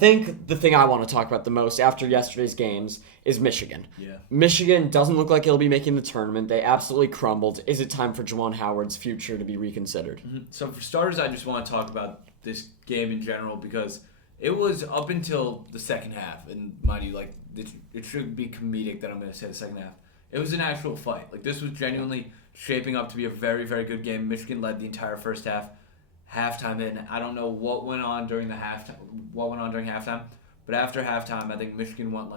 think the thing I want to talk about the most after yesterday's games is Michigan. Yeah. Michigan doesn't look like it'll be making the tournament. They absolutely crumbled. Is it time for Juwan Howard's future to be reconsidered? Mm-hmm. So for starters, I just want to talk about this game in general because it was up until the second half, and mind you, like it should be comedic that I'm going to say the second half. It was an actual fight. Like this was genuinely shaping up to be a very, very good game. Michigan led the entire first half. Halftime in, I don't know what went on during halftime, but after halftime, I think Michigan went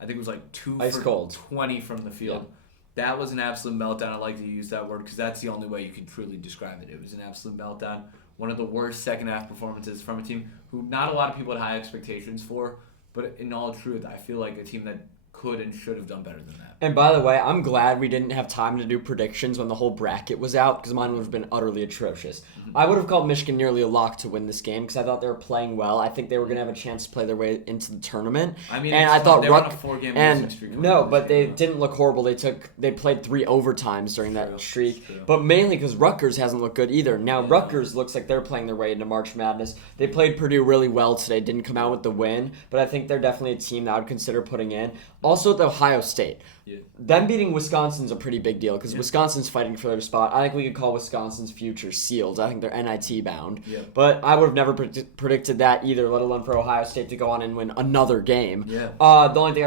it was 2 Ice for cold. 20 from the field. Yeah. That was an absolute meltdown. I like to use that word because that's the only way you can truly describe it. It was an absolute meltdown. One of the worst second half performances from a team who not a lot of people had high expectations for, but in all truth, I feel like a team that could and should have done better than that. And by the way, I'm glad we didn't have time to do predictions when the whole bracket was out because mine would have been utterly atrocious. Mm-hmm. I would have called Michigan nearly a lock to win this game because I thought they were playing well. I think they were going to have a chance to play their way into the tournament. I mean, and I thought they were on a 4-game losing streak. No, but they didn't look horrible. They played 3 overtimes during that streak, but mainly because Rutgers hasn't looked good either. Now Rutgers looks like they're playing their way into March Madness. They played Purdue really well today. Didn't come out with the win, but I think they're definitely a team that I would consider putting in. Also, the Ohio State. Yeah. Them beating Wisconsin's a pretty big deal because Wisconsin's fighting for their spot. I think we could call Wisconsin's future sealed. I think they're NIT bound. Yeah. But I would have never predicted that either, let alone for Ohio State to go on and win another game. Yeah. The only thing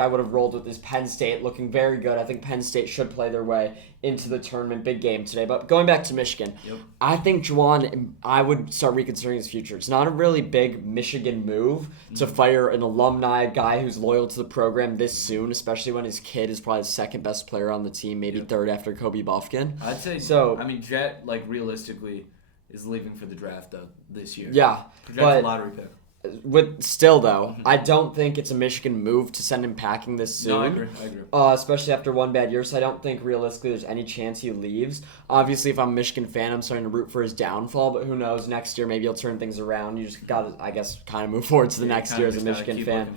I would have rolled with is Penn State looking very good. I think Penn State should play their way into the tournament. Big game today. But going back to Michigan, I think Juwan, I would start reconsidering his future. It's not a really big Michigan move to fire an alumni guy who's loyal to the program this soon, especially when his kid is probably the second best player on the team, maybe third after Kobe Buffkin. I'd say so. I mean, Jet, realistically, is leaving for the draft this year. Yeah. Projected lottery pick. Still, though, I don't think it's a Michigan move to send him packing this soon. No, I agree. Especially after one bad year, so I don't think realistically there's any chance he leaves. Obviously, if I'm a Michigan fan, I'm starting to root for his downfall, but who knows? Next year, maybe he'll turn things around. You just got to, I guess, kind of move forward to the next year as a Michigan fan.